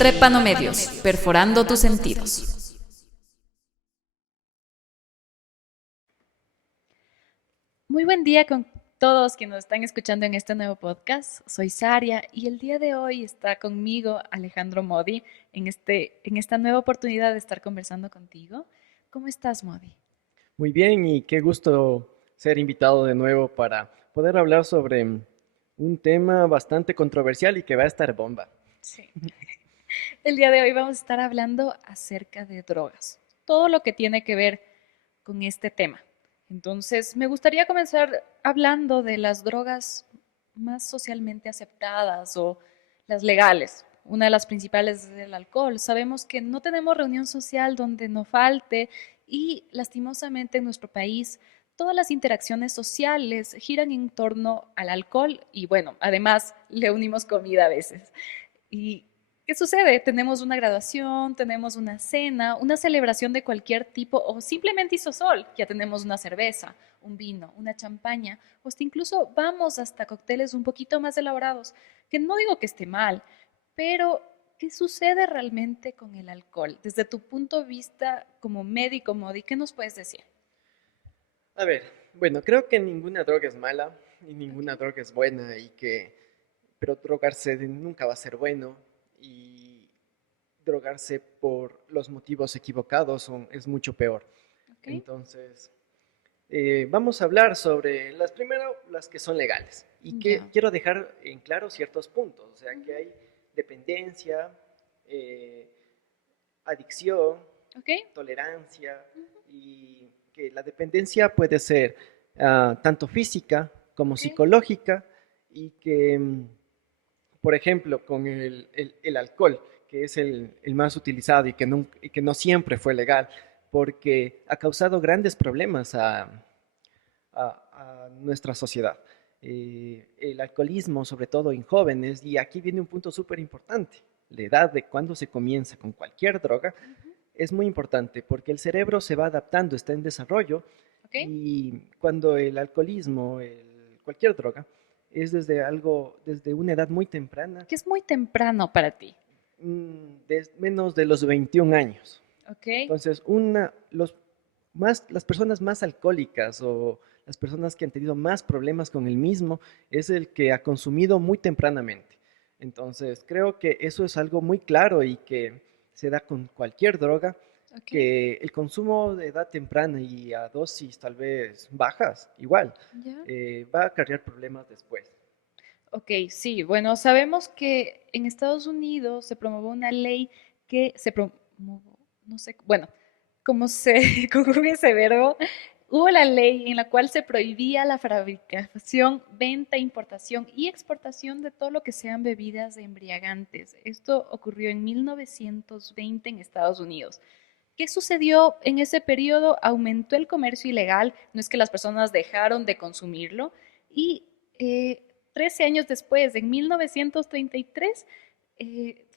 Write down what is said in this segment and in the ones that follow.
Trépano Medios, perforando tus sentidos. Muy buen día con todos quienes nos están escuchando en este nuevo podcast. Soy Saria y el día de hoy está conmigo Alejandro Modi en esta nueva oportunidad de estar conversando contigo. ¿Cómo estás, Modi? Muy bien, y qué gusto ser invitado de nuevo para poder hablar sobre un tema bastante controversial y que va a estar bomba. Sí. El día de hoy vamos a estar hablando acerca de drogas, todo lo que tiene que ver con este tema. Entonces, me gustaría comenzar hablando de las drogas más socialmente aceptadas o las legales. Una de las principales es el alcohol. Sabemos que no tenemos reunión social donde no falte y lastimosamente en nuestro país todas las interacciones sociales giran en torno al alcohol y bueno, además le unimos comida a veces. ¿Y qué sucede? Tenemos una graduación, tenemos una cena, una celebración de cualquier tipo o simplemente hizo sol, ya tenemos una cerveza, un vino, una champaña o hasta incluso vamos hasta cócteles un poquito más elaborados, que no digo que esté mal, pero ¿qué sucede realmente con el alcohol? Desde tu punto de vista como médico, Modi, ¿qué nos puedes decir? A ver, bueno, creo que ninguna droga es mala y Ok, ninguna droga es buena pero drogarse nunca va a ser bueno y drogarse por los motivos equivocados es mucho peor. ok, Entonces, vamos a hablar sobre las que son legales. Y que ya. quiero dejar en claro ciertos puntos. O sea, que Ujú. hay dependencia, eh, adicción, Ok, tolerancia, ujú, y que la dependencia puede ser tanto física como ok, psicológica, y que, por ejemplo, con el alcohol, que es el más utilizado y que no siempre fue legal, porque ha causado grandes problemas a nuestra sociedad. El alcoholismo, sobre todo en jóvenes, y aquí viene un punto súper importante, la edad de cuando se comienza con cualquier droga, ujú, es muy importante porque el cerebro se va adaptando, está en desarrollo, ok, y cuando el alcoholismo, cualquier droga, es desde una edad muy temprana, que es muy temprano para ti. menos de los 21 años. Ok, Entonces, las personas más alcohólicas o las personas que han tenido más problemas con el mismo es el que ha consumido muy tempranamente. Entonces, creo que eso es algo muy claro y que se da con cualquier droga, ok, que el consumo de edad temprana y a dosis tal vez bajas, igual, ya. va a acarrear problemas después. Ok, sí, bueno, sabemos que en Estados Unidos se promovió una ley que se promovió, no sé, bueno, como se conjuga ese verbo, hubo la ley en la cual se prohibía la fabricación, venta, importación y exportación de todo lo que sean bebidas embriagantes. Esto ocurrió en 1920 en Estados Unidos. ¿Qué sucedió en ese periodo? Aumentó el comercio ilegal, no es que las personas dejaron de consumirlo y 13 años después, en 1933,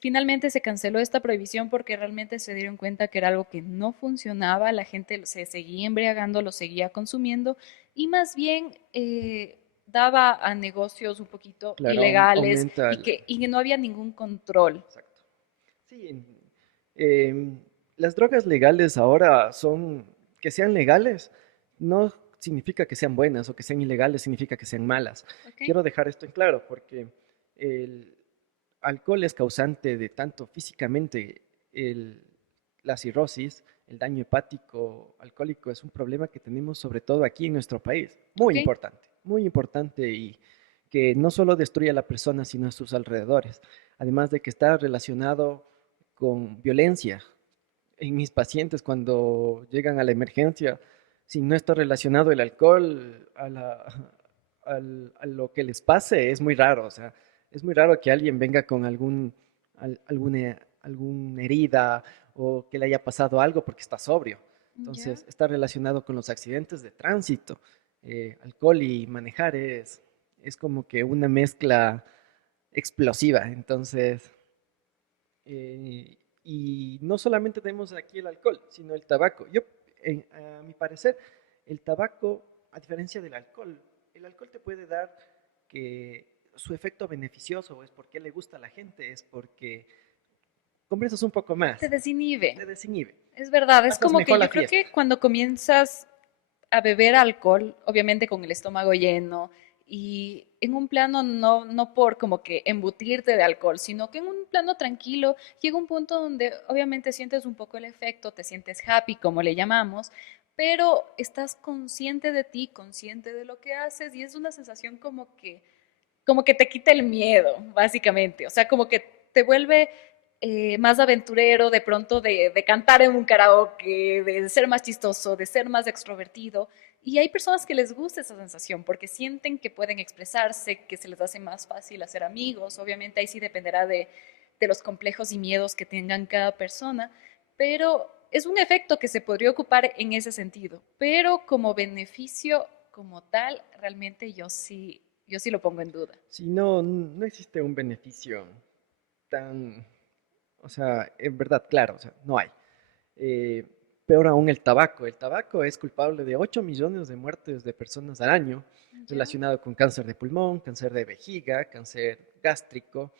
finalmente se canceló esta prohibición porque realmente se dieron cuenta que era algo que no funcionaba, la gente se seguía embriagando, lo seguía consumiendo y más bien daba a negocios un poquito Claro, ilegales aumenta y que no había ningún control. Exacto. Sí, las drogas legales ahora que sean legales, no significa que sean buenas, o que sean ilegales significa que sean malas. ¿Ok? Quiero dejar esto en claro porque el alcohol es causante de tanto físicamente el- la cirrosis, el daño hepático alcohólico es un problema que tenemos sobre todo aquí en nuestro país. ¿Ok? Muy importante, y que no solo destruye a la persona, sino a sus alrededores. Además de que está relacionado con violencia. En mis pacientes, cuando llegan a la emergencia, si no está relacionado el alcohol a lo que les pase, es muy raro. O sea, es muy raro que alguien venga con alguna herida o que le haya pasado algo porque está sobrio. ¿Ya? Entonces, está relacionado con los accidentes de tránsito. Alcohol y manejar es como que una mezcla explosiva. Entonces, y no solamente tenemos aquí el alcohol, sino el tabaco. A mi parecer, el tabaco, a diferencia del alcohol, el alcohol te puede dar que su efecto beneficioso, es porque le gusta a la gente, es porque conversas un poco más, Te desinhibe. te desinhibe. Es verdad, es Pasas como que mejor la yo creo fiesta. que cuando comienzas a beber alcohol, obviamente con el estómago lleno y en un plano no por como que embutirte de alcohol, sino que en un plano tranquilo, llega un punto donde obviamente sientes un poco el efecto, te sientes happy, como le llamamos, pero estás consciente de ti, consciente de lo que haces y es una sensación como que te quita el miedo, básicamente. O sea, como que te vuelve más aventurero de pronto de cantar en un karaoke, de ser más chistoso, de ser más extrovertido. Y hay personas que les gusta esa sensación porque sienten que pueden expresarse, que se les hace más fácil hacer amigos. Obviamente ahí sí dependerá de los complejos y miedos que tengan cada persona, pero es un efecto que se podría ocupar en ese sentido. Pero como beneficio como tal, realmente yo sí lo pongo en duda. Si no, no existe un beneficio tan, o sea, en verdad, claro, o sea, no hay. Eh, Peor aún el tabaco. El tabaco es culpable de 8 millones de muertes de personas al año ¿Ya? relacionado con cáncer de pulmón, cáncer de vejiga, cáncer gástrico,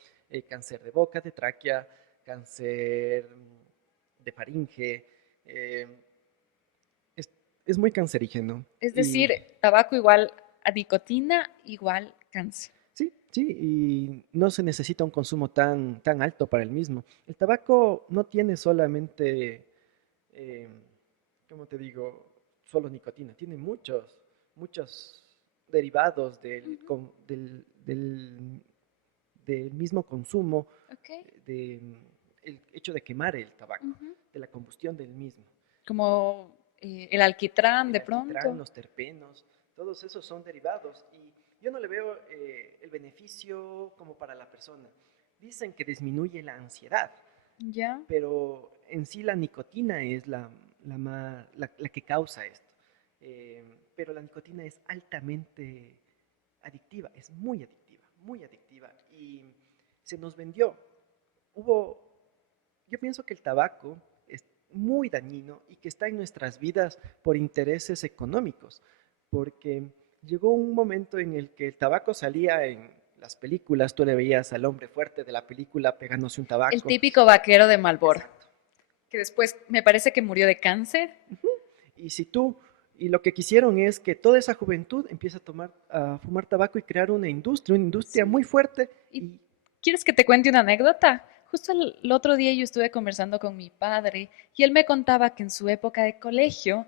cáncer de boca, de tráquea, cáncer de faringe. eh, es, es muy cancerígeno. Es Y decir, tabaco igual a nicotina igual cáncer. sí, sí, y no se necesita un consumo tan alto para el mismo. El tabaco no tiene solamente, eh, ¿cómo te digo? Solo nicotina, tiene muchos derivados del mismo consumo, Ok. el hecho de quemar el tabaco, Ujú. de la combustión del mismo. Como el alquitrán El de alquitrán, pronto. los terpenos, todos esos son derivados y yo no le veo el beneficio como para la persona. Dicen que disminuye la ansiedad, Ya. pero en sí la nicotina es la que causa esto. Pero la nicotina es altamente adictiva, es muy adictiva y se nos vendió. Hubo, yo pienso que el tabaco es muy dañino y que está en nuestras vidas por intereses económicos, porque llegó un momento en el que el tabaco salía en las películas, tú le veías al hombre fuerte de la película pegándose un El tabaco. típico vaquero de Marlboro, Exacto. que después me parece que murió de cáncer. Y si tú, y lo que quisieron es que toda esa juventud empiece a fumar tabaco y crear una industria Sí. muy fuerte ¿Y y quieres que te cuente una anécdota? Justo el otro día yo estuve conversando con mi padre y él me contaba que en su época de colegio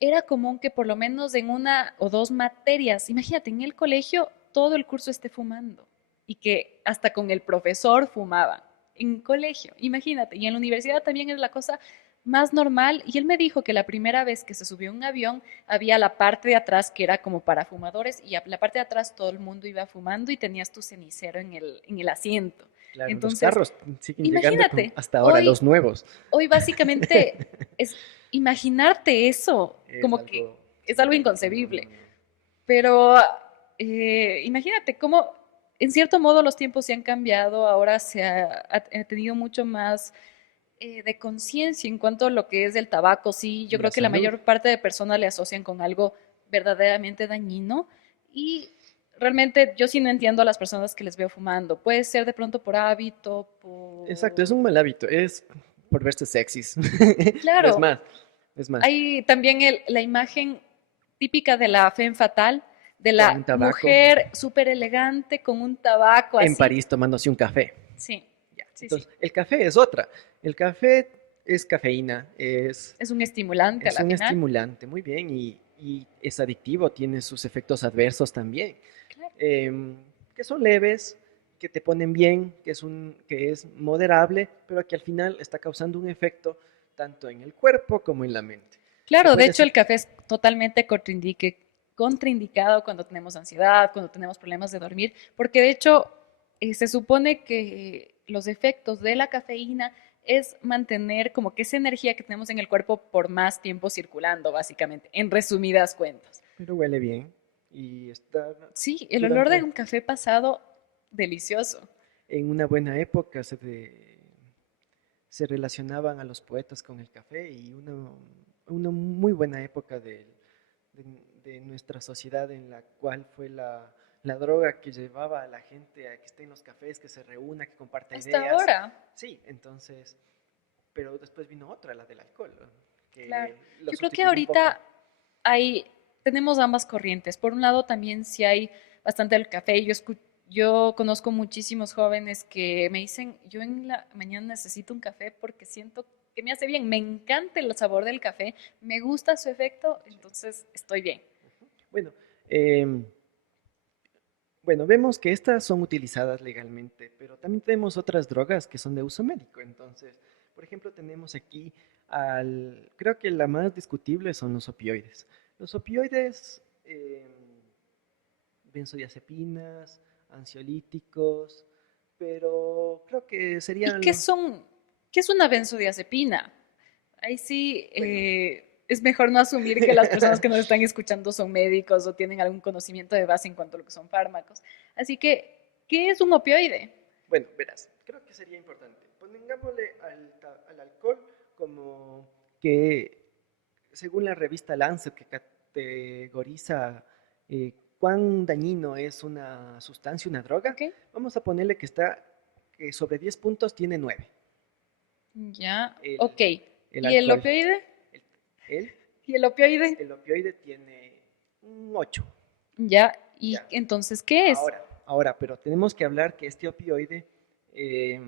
era común que por lo menos en una o dos materias, imagínate, en el colegio todo el curso esté fumando y que hasta con el profesor fumaba en colegio, imagínate, y en la universidad también era la cosa más normal y él me dijo que la primera vez que se subió a un avión había la parte de atrás que era como para fumadores y a la parte de atrás todo el mundo iba fumando y tenías tu cenicero en el asiento. claro, los Entonces, carros siguen llegando imagínate, hasta ahora, hoy los nuevos. hoy básicamente es imaginarte eso, Es como que algo, es sí, algo no, no, inconcebible. no. Pero imagínate cómo, en cierto modo, los tiempos se han cambiado, ahora ha tenido mucho más de conciencia en cuanto a lo que es el tabaco. Sí, yo Y la creo que la salud. mayor parte de personas le asocian con algo verdaderamente dañino y realmente yo sí no entiendo a las personas que les veo fumando. Puede ser de pronto por hábito, Exacto, es por... un mal hábito, es por verse sexys. No es Claro, más, es más. hay también la imagen típica de la femme fatal, de Con la un tabaco mujer súper elegante con un tabaco en así. París tomándose un café. Sí, Ya. sí, sí. Entonces, el café es otra. El café es cafeína, Es un estimulante a es la un final. estimulante, muy bien, y es adictivo, tiene sus efectos adversos también, Claro. que son leves, que te ponen bien, que es moderable, pero que al final está causando un efecto tanto en el cuerpo como en la mente. Te Claro, de puede hecho hacer, el café es totalmente contraindicado cuando tenemos ansiedad, cuando tenemos problemas de dormir, porque de hecho se supone que los efectos de la cafeína es mantener como que esa energía que tenemos en el cuerpo por más tiempo circulando, básicamente, en resumidas cuentas. pero huele bien y está Sí, el olor de durante, un café pasado, delicioso. en una buena época se relacionaban a los poetas con el café y una muy buena época de nuestra sociedad en la cual fue la droga que llevaba a la gente a que esté en los cafés, que se reúna, que comparta Hasta ideas. ahora, Sí, entonces, pero después vino otra, la del alcohol, ¿no? claro. Que lo Yo creo que sustituyó un poco. ahorita tenemos ambas corrientes. Por un lado, también sí hay bastante el café. Yo conozco muchísimos jóvenes que me dicen, yo en la mañana necesito un café porque siento que me hace bien. Me encanta el sabor del café, me gusta su efecto, entonces estoy bien. Bueno, em, bueno, vemos que estas son utilizadas legalmente, pero también tenemos otras drogas que son de uso médico. Entonces, por ejemplo, tenemos aquí creo que la más discutible son los opioides. Los opioides, benzodiazepinas, ansiolíticos, pero creo que ¿Y serían qué los, son, qué es una benzodiazepina? Ahí sí, bueno, es mejor no asumir que las personas que nos están escuchando son médicos o tienen algún conocimiento de base en cuanto a lo que son fármacos. Así que, ¿qué es un opioide? bueno, verás, creo que sería importante. Pongámosle al alcohol como que, según la revista Lancet, que categoriza cuán dañino es una sustancia, una droga, ¿Ok? vamos a ponerle que sobre 10 puntos tiene 9 Ya, el, ok. el ¿Y el alcohol. opioide? El, el, ¿Y el opioide? el opioide tiene un 8. Ya, ¿y Ya. entonces qué es? Ahora, pero tenemos que hablar que este opioide, eh,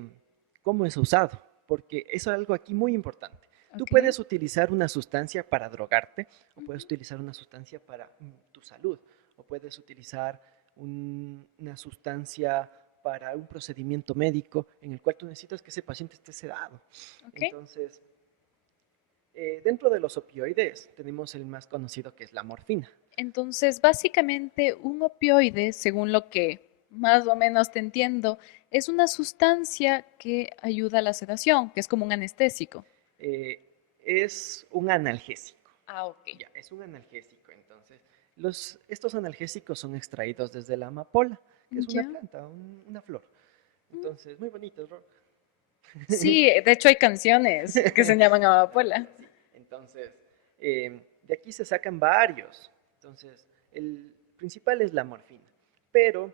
¿cómo es usado? Porque eso es algo aquí muy importante. Tú Ok. puedes utilizar una sustancia para drogarte, o puedes utilizar una sustancia para tu salud, o puedes utilizar una sustancia para un procedimiento médico en el cual tú necesitas que ese paciente esté sedado. Ok. Entonces, dentro de los opioides tenemos el más conocido que es la morfina. Entonces, básicamente, un opioide, según lo que más o menos te entiendo, es una sustancia que ayuda a la sedación, que es como un anestésico. Eh, es un analgésico. Ah, ok. Ya, es un analgésico. Entonces, estos analgésicos son extraídos desde la amapola, que es una Ya. planta, una flor. Entonces, muy bonito, Rock. Sí, de hecho hay canciones que se llaman Amapola. Sí, entonces, de aquí se sacan varios. Entonces, el principal es la morfina, pero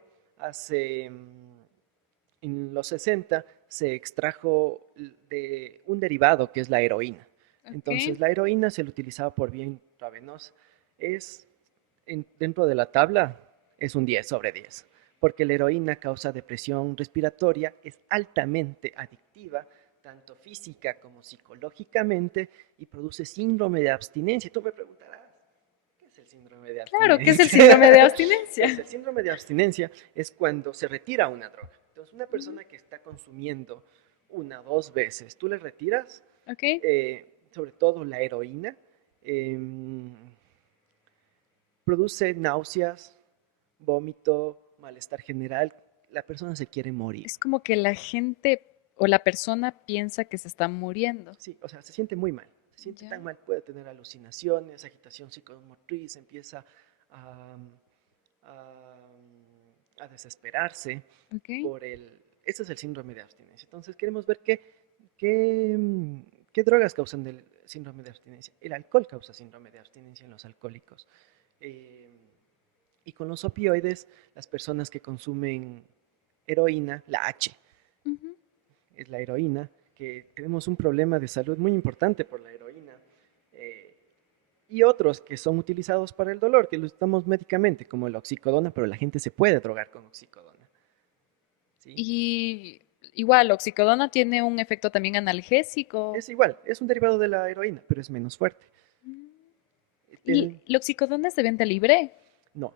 en los 60 se extrajo de un derivado que es la heroína. Ok. Entonces, la heroína se le utilizaba por vía intravenosa. Es, dentro de la tabla, es un 10 sobre 10, porque la heroína causa depresión respiratoria, es altamente adictiva, tanto física como psicológicamente, y produce síndrome de abstinencia. Tú me preguntarás, ¿qué es el síndrome de Claro, ¿qué es el abstinencia? síndrome de Pues abstinencia? el síndrome de abstinencia es cuando se retira una droga. Entonces, una Mm, persona que está consumiendo una o dos veces, tú le retiras, ok. sobre todo la heroína, eh, produce náuseas, vómito, malestar general, la persona se quiere morir. Es como que la gente o la persona piensa que se está muriendo. Sí, o sea, se siente muy mal, se siente Ya. tan mal, puede tener alucinaciones, agitación psicomotriz, empieza a, a, a desesperarse Ok. por este es el síndrome de abstinencia. Entonces queremos ver qué, qué drogas causan el síndrome de abstinencia. El alcohol causa síndrome de abstinencia en los alcohólicos. Eh, y con los opioides, las personas que consumen heroína, la H, Ujú. es la heroína, que tenemos un problema de salud muy importante por la heroína, eh, y otros que son utilizados para el dolor, que lo usamos médicamente, como la oxicodona, pero la gente se puede drogar con oxicodona. ¿Sí? Y igual, oxicodona tiene un efecto también analgésico. Es igual, es un derivado de la heroína, pero es menos fuerte. Mm. ¿Y El, la oxicodona es de venta libre? no,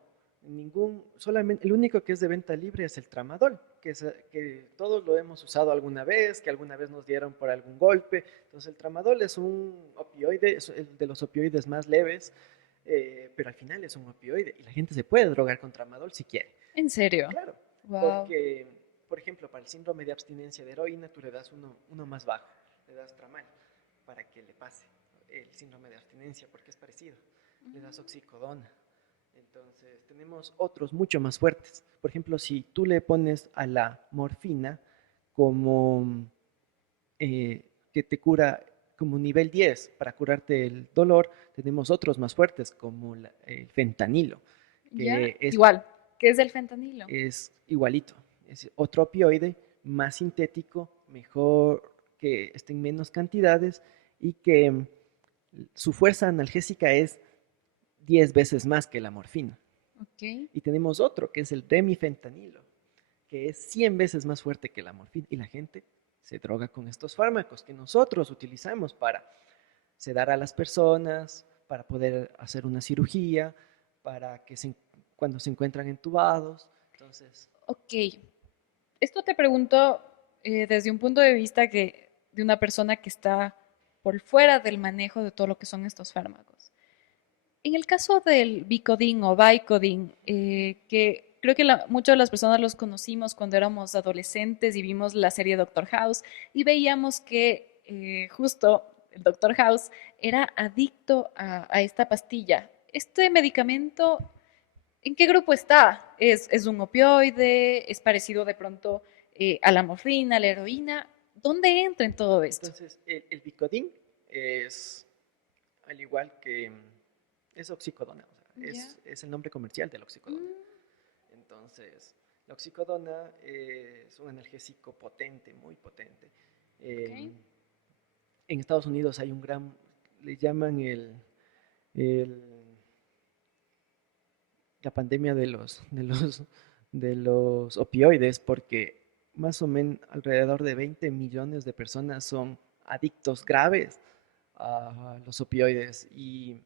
solamente, el único que es de venta libre es el tramadol, que todos lo hemos usado alguna vez, que alguna vez nos dieron por algún golpe. Entonces el tramadol es un opioide, es el de los opioides más leves, pero al final es un opioide y la gente se puede drogar con tramadol si quiere. ¿En serio? Claro, Wow. porque, por ejemplo, para el síndrome de abstinencia de heroína, tú le das uno más bajo, le das tramal para que le pase el síndrome de abstinencia, porque es parecido. Le das oxicodona. Entonces, tenemos otros mucho más fuertes. Por ejemplo, si tú le pones a la morfina como que te cura como nivel 10 para curarte el dolor, tenemos otros más fuertes como el fentanilo, ¿Ya? que es Igual, ¿Qué es el fentanilo? Es igualito. Es otro opioide más sintético, mejor, que esté en menos cantidades y que su fuerza analgésica es 10 veces más que la morfina. Ok. Y tenemos otro, que es el remifentanilo, que es 100 veces más fuerte que la morfina. Y la gente se droga con estos fármacos que nosotros utilizamos para sedar a las personas, para poder hacer una cirugía, para que cuando se encuentran entubados. Entonces, Ok. Esto te pregunto desde un punto de vista de una persona que está por fuera del manejo de todo lo que son estos fármacos. En el caso del Vicodin o Vicodin, que creo que muchas de las personas los conocimos cuando éramos adolescentes y vimos la serie Doctor House y veíamos que justo el Doctor House era adicto a esta pastilla. ¿Este medicamento en qué grupo está? ¿Es un opioide? ¿Es parecido de pronto a la morfina, a la heroína? ¿Dónde entra en todo esto? entonces el Vicodin es, al igual que, es oxicodona, o sea, Ya. es el nombre comercial del oxicodona. Entonces, la oxicodona es un analgésico potente, muy potente. Eh, Ok. en Estados Unidos hay un gran, le llaman el- la pandemia de los opioides, porque más o menos alrededor de 20 millones de personas son adictos graves a los opioides y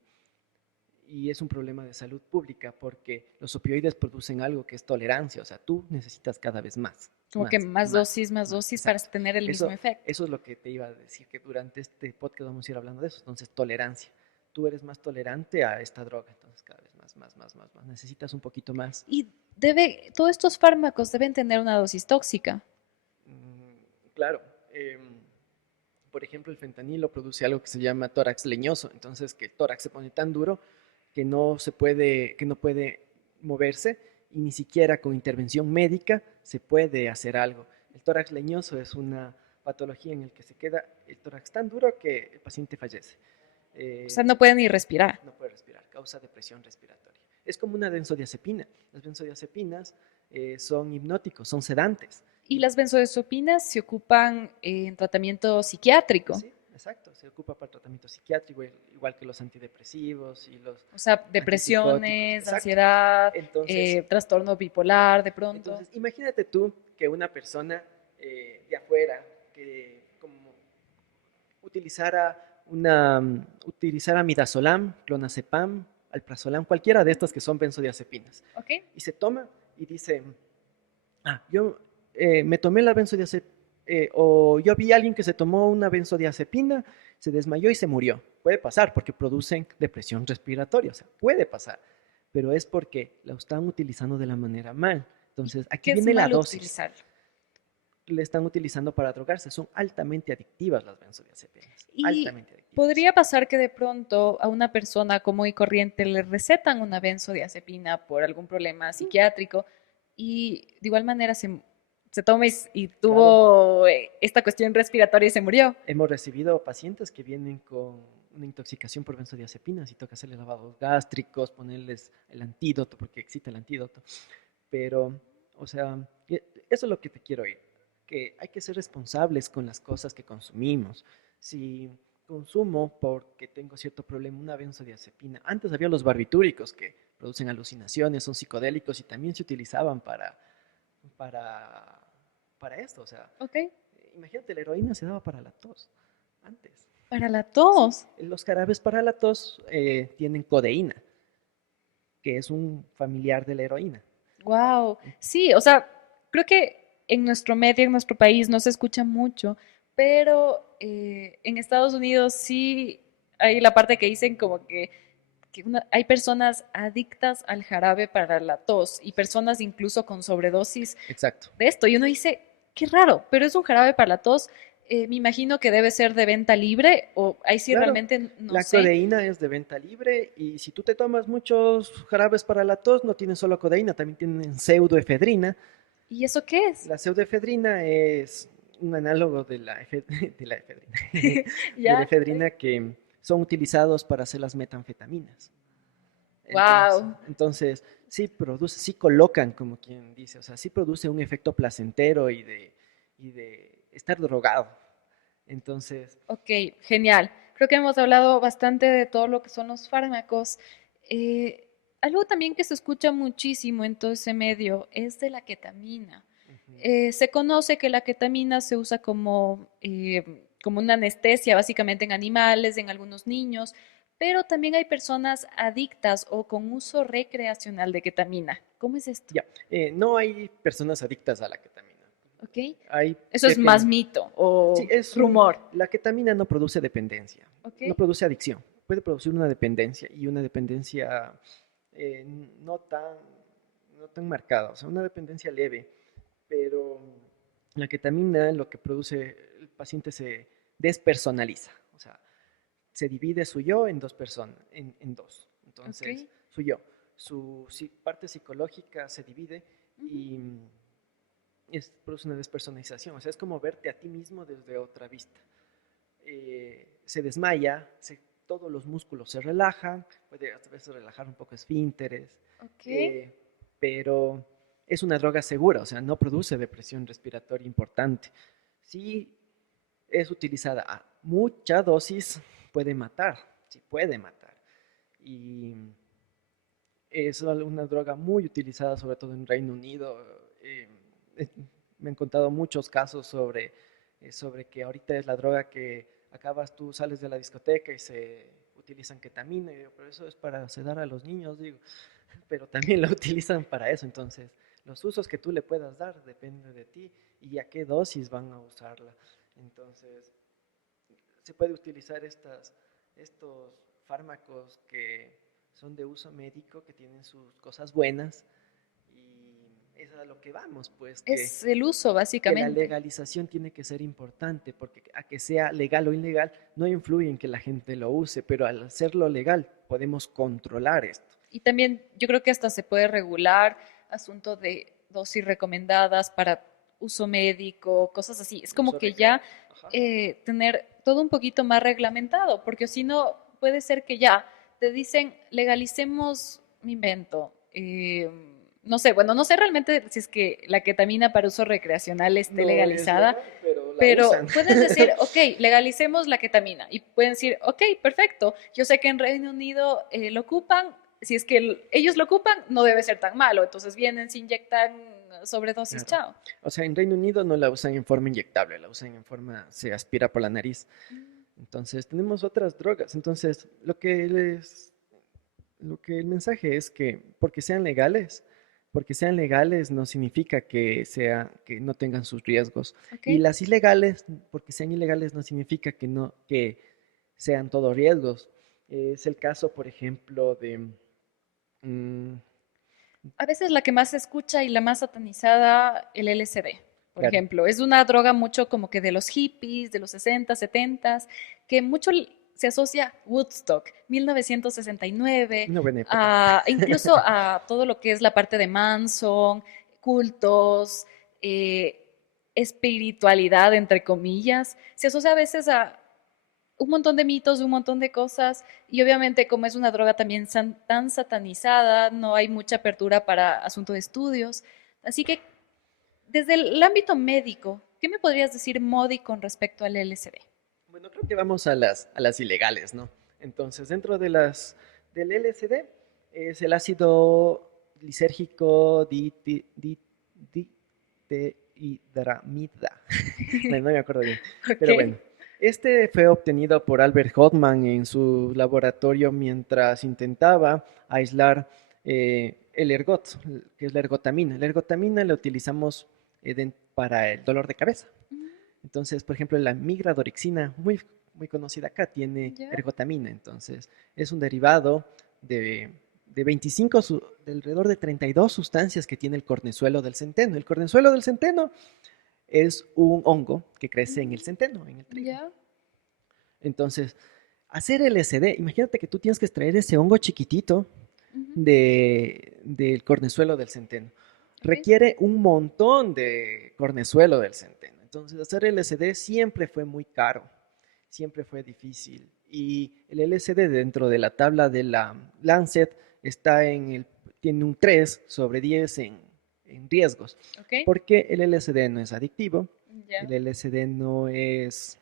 es un problema de salud pública porque los opioides producen algo que es tolerancia, o sea, tú necesitas cada vez más, Como que más y más, más más, dosis para exacto. tener el mismo Eso, efecto. eso es lo que te iba a decir, que durante este podcast vamos a ir hablando de eso, entonces tolerancia. Tú eres más tolerante a esta droga, entonces cada vez más, más, más, más, más. Necesitas un poquito más. Y todos estos fármacos deben tener una dosis tóxica. Claro, por ejemplo, el fentanilo produce algo que se llama tórax leñoso, entonces que el tórax se pone tan duro que no puede moverse y ni siquiera con intervención médica se puede hacer algo. El tórax leñoso es una patología en la que se queda el tórax tan duro que el paciente fallece. O sea, Eh, no pueden ni respirar. no puede respirar, causa depresión respiratoria. Es como una benzodiazepina. Las benzodiazepinas son hipnóticos, son sedantes. Y las benzodiazepinas se ocupan en tratamiento psiquiátrico. Sí, exacto. Se ocupa para tratamiento psiquiátrico, igual que los antidepresivos y los O sea, antipsicóticos. depresiones, Exacto. ansiedad, Entonces, trastorno bipolar de pronto. entonces, imagínate tú que una persona de afuera que como utilizara midazolam, clonazepam, alprazolam, cualquiera de estas que son benzodiazepinas, ¿Ok? y se toma y dice, yo me tomé la benzodiazepina, o yo vi a alguien que se tomó una benzodiazepina, se desmayó y se murió. Puede pasar porque producen depresión respiratoria, o sea, puede pasar, pero es porque la están utilizando de la manera mal. Entonces, aquí ¿Qué es viene la malo dosis. utilizarlo? Le están utilizando para drogarse. Son altamente adictivas las benzodiazepinas, Y altamente adictivas. podría pasar que de pronto a una persona común y corriente le recetan una benzodiazepina por algún problema psiquiátrico y de igual manera se toma y Claro, tuvo esta cuestión respiratoria y se murió. hemos recibido pacientes que vienen con una intoxicación por benzodiazepinas y toca hacerles lavados gástricos, ponerles el antídoto, porque existe el antídoto. Pero, o sea, eso es lo que te quiero ir, que hay que ser responsables con las cosas que consumimos. Si consumo porque tengo cierto problema una benzodiazepina, antes había los barbitúricos que producen alucinaciones, son psicodélicos y también se utilizaban para, para esto. O sea, ¿Ok? imagínate, la heroína se daba para la tos antes. Para la Sí, tos. los jarabes para la tos tienen codeína, que es un familiar de la heroína. Wow. Sí, o sea, creo que en nuestro medio, en nuestro país, no se escucha mucho, pero en Estados Unidos sí hay la parte que dicen como que hay personas adictas al jarabe para la tos y personas incluso con sobredosis Exacto. de esto. Y uno dice, qué raro, pero es un jarabe para la tos. Me imagino que debe ser de venta libre o ahí sí Claro, realmente no la sé. codeína es de venta libre y si tú te tomas muchos jarabes para la tos, no tienen solo codeína, también tienen pseudoefedrina. ¿Y eso qué es? La pseudoefedrina es un análogo de de la efedrina, de la ¿Ya? efedrina que son utilizados para hacer las metanfetaminas. Wow. Entonces, sí produce, sí colocan, como quien dice, o sea, sí produce un efecto placentero y de estar drogado. Entonces, Ok, genial. Creo que hemos hablado bastante de todo lo que son los fármacos. Algo también que se escucha muchísimo en todo ese medio es de la ketamina. ujú, Se conoce que la ketamina se usa como una anestesia básicamente en animales, en algunos niños, pero también hay personas adictas o con uso recreacional de ketamina. ¿Cómo es esto? ya, no hay personas adictas a la ketamina. ¿Ok? Hay Eso es más depen- mito sí, o rumor. la ketamina no produce dependencia, ¿Ok? no produce adicción, puede producir una dependencia y una dependencia eh, no tan, no tan marcada, o sea, una dependencia leve, pero la ketamina lo que produce, el paciente se despersonaliza, o sea, se divide su yo en dos personas, en dos. ¿Ok? Entonces, su yo, parte psicológica se divide Ujú. y produce una despersonalización, o sea, es como verte a ti mismo desde otra vista. Se desmaya, todos los músculos se relajan, puede a veces relajar un poco esfínteres, Ok. eh, pero es una droga segura, o sea, no produce depresión respiratoria importante. Si es utilizada a mucha dosis, puede matar, sí puede matar. Y es una droga muy utilizada, sobre todo en Reino Unido. Eh, Me han contado muchos casos sobre que ahorita es la droga que acabas, tú sales de la discoteca y se utilizan ketamina, y digo, pero eso es para sedar a los niños, digo, pero también lo utilizan para eso. Entonces, los usos que tú le puedas dar depende de ti y a qué dosis van a usarla. Entonces, se puede utilizar estos fármacos que son de uso médico, que tienen sus cosas buenas, y es a lo que vamos, pues Es el uso, que la básicamente. legalización tiene que ser importante, porque a que sea legal o ilegal no influye en que la gente lo use, pero al hacerlo legal podemos controlar esto. Y también yo creo que hasta se puede regular asunto de dosis recomendadas para uso médico, cosas así. Es como Uso que ya recreativo. Ajá. tener todo un poquito más reglamentado, porque si no, puede ser que ya te dicen, legalicemos, mi invento. No sé, bueno, no sé realmente si es que la ketamina para uso recreacional esté No es legalizada, legal, pero la pero usan. pueden decir, ok, legalicemos la ketamina. Y pueden decir, ok, perfecto. Yo sé que en Reino Unido lo ocupan. Si es que ellos lo ocupan, no debe ser tan malo. Entonces vienen, se inyectan sobredosis, Claro. chao. O sea, en Reino Unido no la usan en forma inyectable, la usan en forma, se aspira por la nariz. Entonces, tenemos otras drogas. Entonces, lo que el mensaje es que porque sean legales no significa que no tengan sus riesgos. Ok. Y las ilegales, porque sean ilegales no significa que sean todos riesgos. Es el caso, por ejemplo, de mm, A veces la que más se escucha y la más satanizada, el LSD, por claro, ejemplo. Es una droga mucho como que de los hippies, de los 60, 70, que mucho se asocia a Woodstock, 1969, una buena época. incluso a todo lo que es la parte de Manson, cultos, eh, espiritualidad, entre comillas. Se asocia a veces a un montón de mitos, un montón de cosas, y obviamente como es una droga también tan satanizada, no hay mucha apertura para asunto de estudios. Así que desde el ámbito médico, ¿qué me podrías decir, Modi, con respecto al LSD? Bueno, creo que vamos a a las ilegales, ¿no? Entonces, dentro del LSD es el ácido lisérgico dihidramida. No, no me acuerdo bien. Ok. Pero bueno, este fue obtenido por Albert Hoffman en su laboratorio mientras intentaba aislar el ergot, que es la ergotamina. La ergotamina la utilizamos para el dolor de cabeza. Entonces, por ejemplo, la migradorexina, muy conocida acá, tiene ¿Ya? ergotamina. Entonces, es un derivado de, de 25, de alrededor de 32 sustancias que tiene el cornezuelo del centeno. El cornezuelo del centeno es un hongo que crece en el centeno, en el trigo. ¿Ya? Entonces, hacer LSD, imagínate que tú tienes que extraer ese hongo chiquitito Ujú. del cornezuelo del centeno. Ok. Requiere un montón de cornezuelo del centeno. Entonces, hacer LSD siempre fue muy caro, siempre fue difícil. Y el LSD dentro de la tabla de la Lancet tiene un 3/10 en riesgos, ¿Ok? porque el LSD no es adictivo, Ya. el LSD no es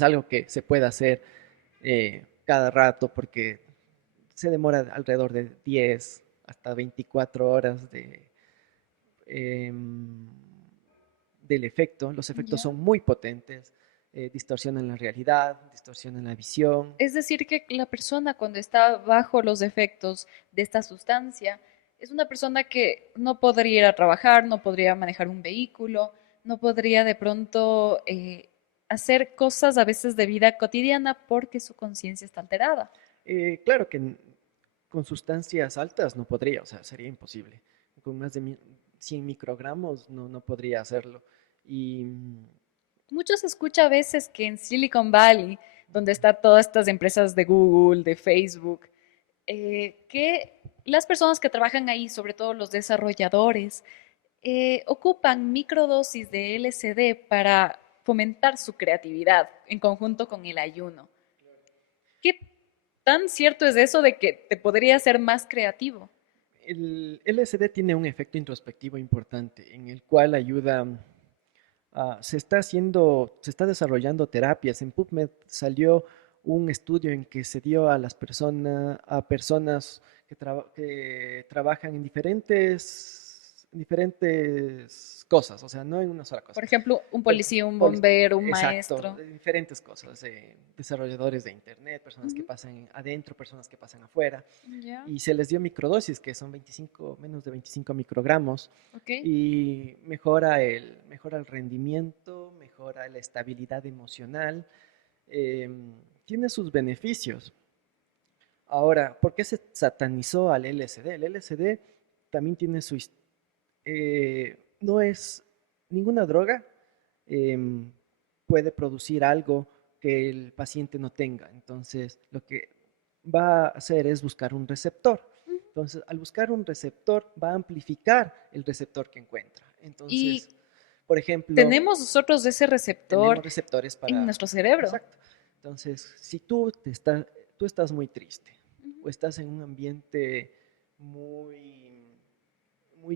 algo que se pueda hacer cada rato, porque se demora alrededor de 10 hasta 24 horas em, del efecto. Los efectos Ya. son muy potentes, distorsionan la realidad, distorsionan la visión. Es decir, que la persona cuando está bajo los efectos de esta sustancia es una persona que no podría ir a trabajar, no podría manejar un vehículo, no podría de pronto hacer cosas a veces de vida cotidiana porque su conciencia está alterada. Claro que con sustancias altas no podría, o sea, sería imposible. Con más de 100 microgramos no podría hacerlo. Y Mucho se escucha a veces que en Silicon Valley, donde están todas estas empresas de Google, de Facebook, que las personas que trabajan ahí, sobre todo los desarrolladores, ocupan microdosis de LSD para fomentar su creatividad en conjunto con el ayuno. ¿Qué tan cierto es eso de que te podría ser más creativo? el LSD tiene un efecto introspectivo importante en el cual ayuda. Se está desarrollando terapias. En PubMed salió un estudio en que se dio a personas que trabajan en diferentes cosas, o sea, no en una sola cosa. Por ejemplo, un Pers- policía, un poli- bombero, un Exacto, maestro. de diferentes cosas, desarrolladores de internet, personas que Ujú. pasan adentro, personas que pasan afuera, Ya, y se les dio microdosis, que son 25, menos de 25 microgramos, ok. y mejora el rendimiento, mejora la estabilidad emocional, tiene sus beneficios. Ahora, ¿por qué se satanizó al LSD? El LSD también tiene no es ninguna droga em, puede producir algo que el paciente no tenga. Entonces, lo que va a hacer es buscar un receptor. Entonces, al buscar un receptor, va a amplificar el receptor que encuentra. Y Entonces, por ejemplo, tenemos nosotros ese tenemos receptor receptores en para... nuestro cerebro. Exacto. Entonces, si tú estás muy triste o estás en un ambiente muy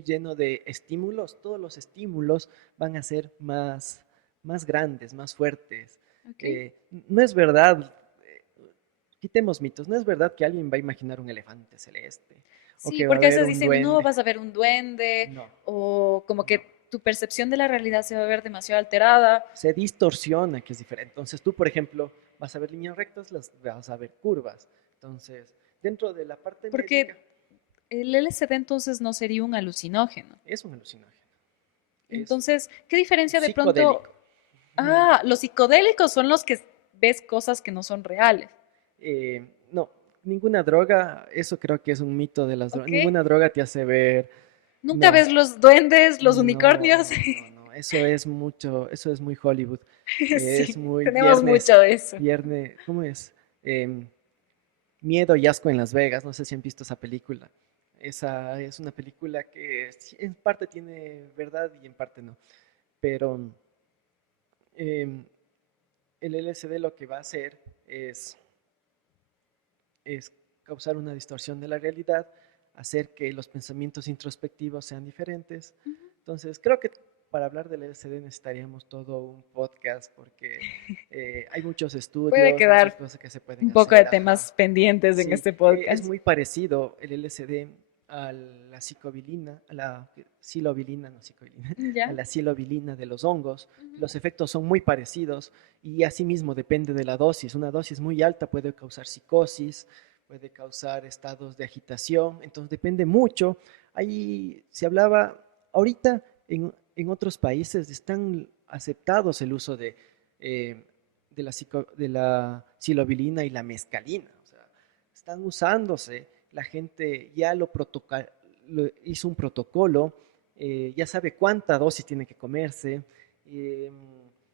lleno de estímulos, todos los estímulos van a ser más grandes, más fuertes. Ok. No es verdad, quitemos mitos, no es verdad que alguien va a imaginar un elefante celeste o Sí, que va a porque a haber veces un dicen, no, duende. vas a ver un duende, No, o como no. que tu percepción de la realidad se va a ver demasiado alterada, Se distorsiona, que es diferente. Entonces tú, por ejemplo, vas a ver líneas rectas, las vas a ver curvas. Entonces, dentro de la parte médica, porque el LSD entonces no sería un alucinógeno. es un alucinógeno, es Entonces, ¿qué diferencia de pronto? psicodélico. Ah, los psicodélicos son los que ves cosas que no son reales, No, ninguna droga, eso creo que es un mito de las drogas, ¿ok? ninguna droga te hace ver, Nunca no, ves los duendes, los unicornios. no, eso es muy Hollywood, es Sí, muy tenemos mucho de eso. ¿cómo es? Em, Miedo y asco en Las Vegas, no sé si han visto esa película. Esa es una película que en parte tiene verdad y en parte no, pero em, el LSD lo que va a hacer es causar una distorsión de la realidad, hacer que los pensamientos introspectivos sean diferentes. Entonces, creo que para hablar del LSD necesitaríamos todo un podcast porque hay muchos Puede estudios, muchas quedar cosas que se pueden un poco de hacer. Ajá. temas pendientes en Sí, este es podcast. muy parecido el LSD a la psicobilina, a la psilobilina, no psicobilina, a ¿Ya? la psilobilina de los hongos. Los efectos son muy parecidos y asimismo depende de la dosis. Una dosis muy alta puede causar psicosis, puede causar estados de agitación, entonces depende mucho. Ahí se hablaba, ahorita en otros países están aceptados el uso de la psilobilina y la mescalina. O sea, están usándose, la gente ya hizo un protocolo, ya sabe cuánta dosis tiene que comerse, eh,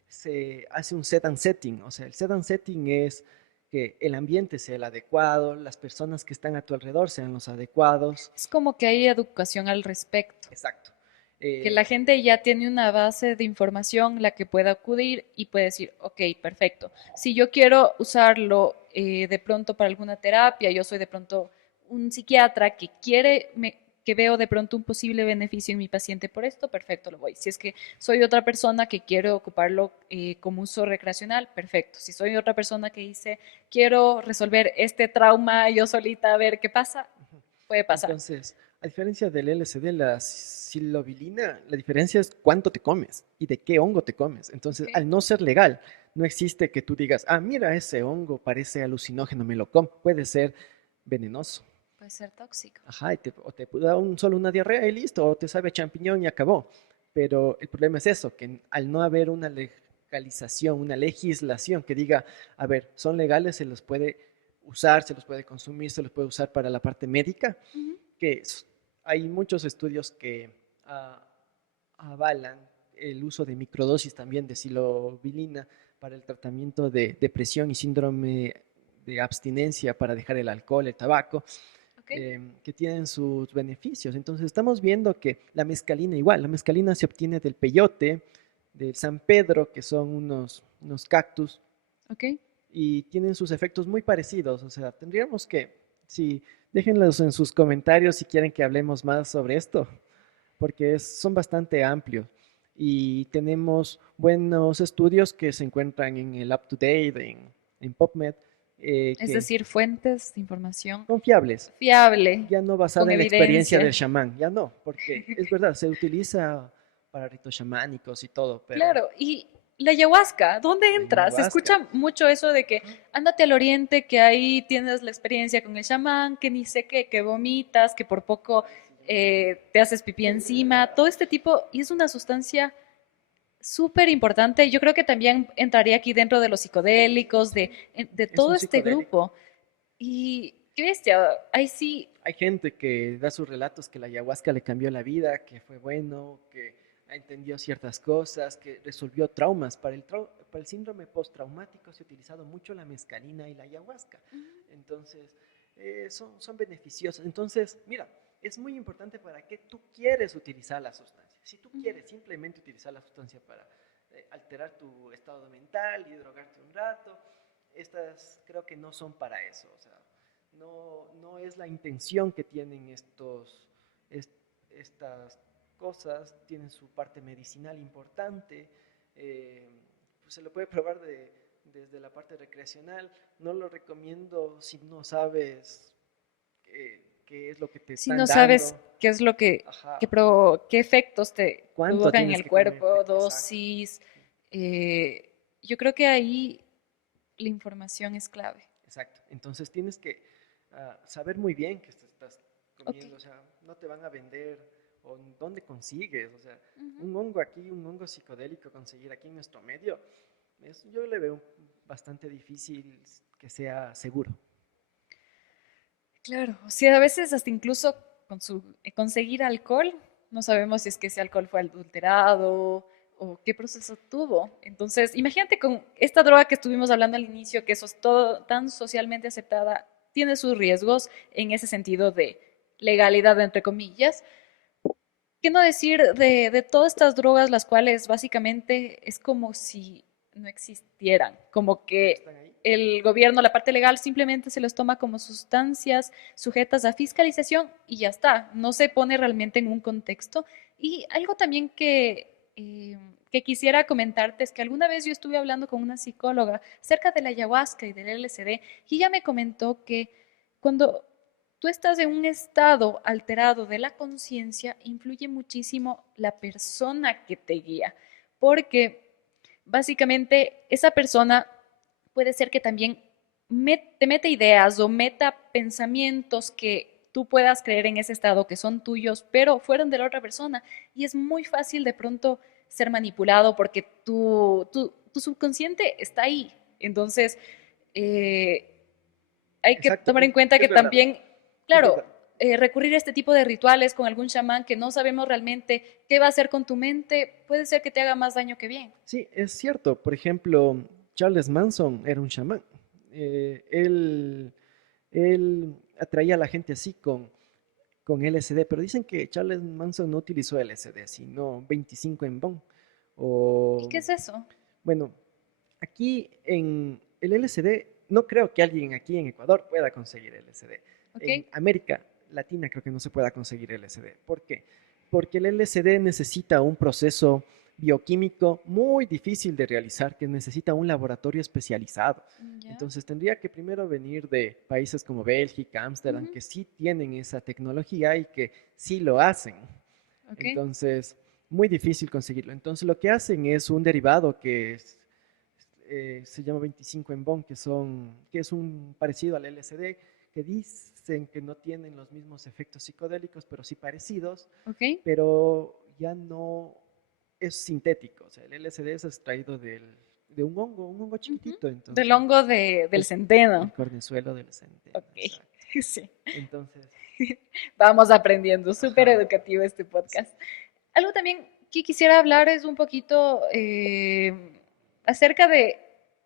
se hace un set and setting, o sea, el set and setting es que el ambiente sea el adecuado, las personas que están a tu alrededor sean los adecuados. Es como que hay educación al respecto, Exacto. que la gente ya tiene una base de información la que pueda acudir y puede decir, ok, perfecto. Si yo quiero usarlo de pronto para alguna terapia, yo soy de pronto un psiquiatra que quiere, que veo de pronto un posible beneficio en mi paciente por esto, perfecto, lo voy. Si es que soy otra persona que quiere ocuparlo como uso recreacional, perfecto. Si soy otra persona que dice, quiero resolver este trauma yo solita, a ver qué pasa, puede pasar. Entonces, a diferencia del LSD, la psilocibina, la diferencia es cuánto te comes y de qué hongo te comes. Entonces, Ok. al no ser legal, no existe que tú digas, ah, mira, ese hongo parece alucinógeno, me lo como. Puede ser venenoso. Puede ser tóxico. Ajá, o te da solo una diarrea y listo, o te sabe a champiñón y acabó. Pero el problema es eso, que al no haber una legalización, una legislación que diga, a ver, son legales, se los puede usar, se los puede consumir, se los puede usar para la parte médica, Ujú. que hay muchos estudios que ah, avalan el uso de microdosis también de psilocibina para el tratamiento de depresión y síndrome de abstinencia para dejar el alcohol, el tabaco, Ok. que tienen sus beneficios. Entonces estamos viendo que la mescalina igual, la mescalina se obtiene del peyote, del San Pedro, que son unos cactus, Ok. y tienen sus efectos muy parecidos. O sea, tendríamos que, sí, déjenlos en sus comentarios si quieren que hablemos más sobre esto, porque son bastante amplios. Y tenemos buenos estudios que se encuentran en el UpToDate, en PubMed, Es que decir, fuentes de información confiables, fiable, ya no con basada en la experiencia del evidencia. chamán, ya no, porque es verdad, se utiliza para ritos chamánicos y todo, pero Claro, y la ayahuasca, ¿dónde la entra? Se ayahuasca, escucha mucho eso de que ajá, ándate al oriente, que ahí tienes la experiencia con el chamán, que ni sé qué, que vomitas, que por poco te haces pipí encima, todo este tipo, y es una sustancia súper importante. Yo creo que también entraría aquí dentro de los psicodélicos, de es todo un este psicodélico. grupo. Y qué bestia, ahí sí, Hay gente que da sus relatos que la ayahuasca le cambió la vida, que fue bueno, que entendió ciertas cosas, que resolvió traumas. Para el síndrome postraumático se ha utilizado mucho la mescalina y la ayahuasca. Entonces, son beneficiosas. Entonces, mira, es muy importante para qué tú quieres utilizar la sustancia. Si tú quieres simplemente utilizar la sustancia para alterar tu estado mental y drogarte un rato, estas creo que no son para eso. O sea, no es la intención que tienen est- estas cosas, tienen su parte medicinal importante, pues se lo puede probar desde la parte recreacional, no lo recomiendo si no sabes qué es lo que te si están no sabes dando, qué es lo ajá, qué efectos te cuánto provocan en tienes el que comerte, cuerpo, exacto, dosis, eh, yo creo que ahí la información es clave. exacto. Entonces tienes que saber muy bien qué estás Ok. comiendo, o sea, no te van a vender o dónde consigues, o sea, Ujú. un hongo aquí, un hongo psicodélico conseguir aquí en nuestro medio, yo le veo bastante difícil que sea seguro. Claro, o sea, a veces hasta incluso conseguir alcohol, no sabemos si es que ese alcohol fue adulterado o qué proceso tuvo. Entonces, imagínate con esta droga que estuvimos hablando al inicio, que eso es todo tan socialmente aceptada, tiene sus riesgos en ese sentido de legalidad, entre comillas. ¿Qué no decir de todas estas drogas, las cuales básicamente es como si no existieran? Como Pero que están ahí. el gobierno, la parte legal, simplemente se los toma como sustancias sujetas a fiscalización y ya está. No se pone realmente en un contexto. Y algo también que quisiera comentarte es que alguna vez yo estuve hablando con una psicóloga acerca de la ayahuasca y del LSD y ella me comentó que cuando tú estás en un estado alterado de la conciencia, influye muchísimo la persona que te guía, porque básicamente esa persona puede ser que también te meta ideas o meta pensamientos que tú puedas creer en ese estado que son tuyos, pero fueron de la otra persona. Y es muy fácil de pronto ser manipulado porque tu subconsciente está ahí. Entonces, eh, hay que Exacto, tomar en cuenta que es verdad, también, es claro, verdad. recurrir a este tipo de rituales con algún chamán que no sabemos realmente qué va a hacer con tu mente, puede ser que te haga más daño que bien. Sí, es cierto. Por ejemplo, Charles Manson era un chamán. Él atraía a la gente así con LSD, pero dicen que Charles Manson no utilizó LSD, sino 25 en Bon. ¿Y O, qué es eso? bueno, aquí en el LSD, no creo que alguien aquí en Ecuador pueda conseguir LSD. Ok. En América Latina creo que no se pueda conseguir LSD. ¿Por qué? Porque el LSD necesita un proceso bioquímico muy difícil de realizar, que necesita un laboratorio especializado. Ya. Entonces tendría que primero venir de países como Bélgica, Ámsterdam, Ujú. que sí tienen esa tecnología y que sí lo hacen. Ok. Entonces, muy difícil conseguirlo. Entonces, lo que hacen es un derivado se llama 25 en Bond, que es un parecido al LSD, que dicen que no tienen los mismos efectos psicodélicos, pero sí parecidos, Ok. pero ya no es sintético. O sea, el LSD es extraído de un hongo Ujú. chiquitito, Del entonces, hongo del el centeno. cornezuelo del centeno, Ok. exacto. Sí. Entonces, Vamos aprendiendo. Súper ajá, educativo este sí. podcast. Algo también que quisiera hablar es un poquito acerca de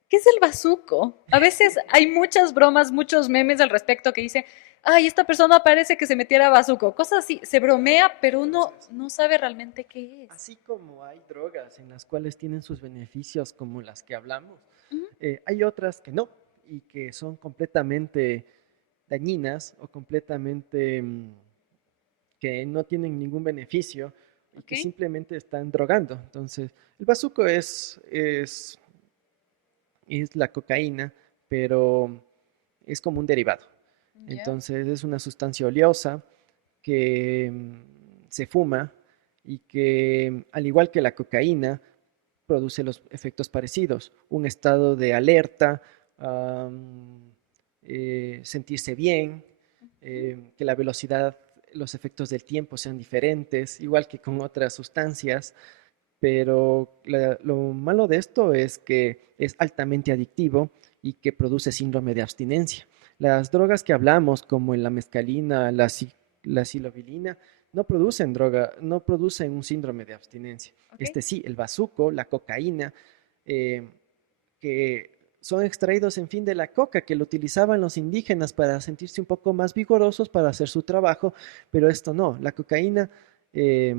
qué es el bazuco. A veces hay muchas bromas, muchos memes al respecto que dicen, ay, esta persona parece que se metiera bazuco. Cosas así, se bromea, pero uno no sabe realmente qué es. Así como hay drogas en las cuales tienen sus beneficios como las que hablamos, Ujú. hay otras que no y que son completamente dañinas o completamente que no tienen ningún beneficio y Ok, que simplemente están drogando. Entonces, el bazuco es la cocaína, pero es como un derivado. ya, Entonces, es una sustancia oleosa que se fuma y que, al igual que la cocaína, produce los efectos parecidos, un estado de alerta, sentirse bien, que la velocidad, los efectos del tiempo sean diferentes, igual que con otras sustancias, pero lo malo de esto es que es altamente adictivo y que produce síndrome de abstinencia. Las drogas que hablamos, como la mescalina, la psilocibina, no producen droga, no producen un síndrome de abstinencia. ok. Este sí, el bazuco, la cocaína, eh, que son extraídos en fin de la coca, que lo utilizaban los indígenas para sentirse un poco más vigorosos para hacer su trabajo, pero esto no, la cocaína, eh,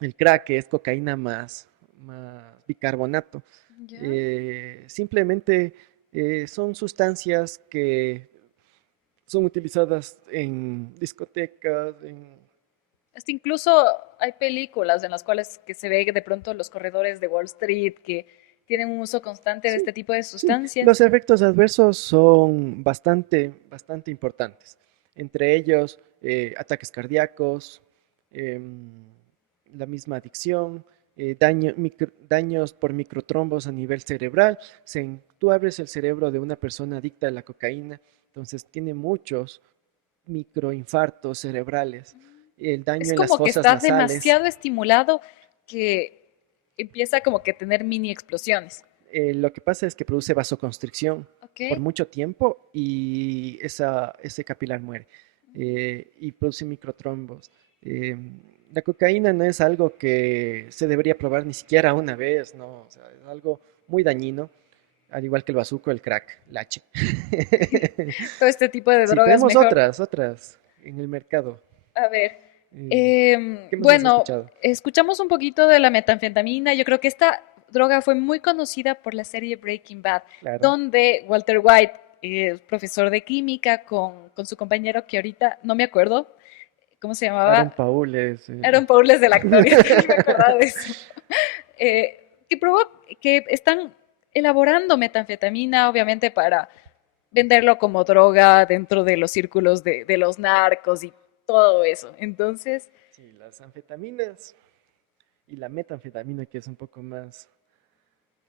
el crack, que es cocaína más bicarbonato, Ya. simplemente son sustancias que son utilizadas en discotecas, Hasta incluso hay películas en las cuales que se ve de pronto los corredores de Wall Street que tienen un uso constante de sí, este tipo de sí, los sustancias. efectos adversos son bastante importantes. Entre ellos, ataques cardíacos, la misma adicción, daños por microtrombos a nivel cerebral. Tú abres el cerebro de una persona adicta a la cocaína, entonces tiene muchos microinfartos cerebrales, el daño Es en las como que fosas está nasales. demasiado estimulado que empieza como que a tener mini explosiones. Lo que pasa es que produce vasoconstricción Ok. por mucho tiempo y ese capilar muere y produce microtrombos. Eh, la cocaína no es algo que se debería probar ni siquiera una vez, ¿no? O sea, es algo muy dañino, al igual que el bazuco, el crack, el H. Todo este tipo de Sí, drogas tenemos mejor. otras en el mercado. A ver, Eh, ¿Qué más has bueno, escuchado? escuchamos un poquito de la metanfetamina. Yo creo que esta droga fue muy conocida por la serie Breaking Bad, Claro. donde Walter White, profesor de química, con su compañero que ahorita no me acuerdo, ¿cómo se Aaron llamaba? Paul es Aaron Paul es el actor, yo no me acordaba de eso. Que probó que están elaborando metanfetamina, obviamente, para venderlo como droga dentro de los círculos de los narcos y todo eso. Entonces, Sí, las anfetaminas y la metanfetamina, que es un poco más.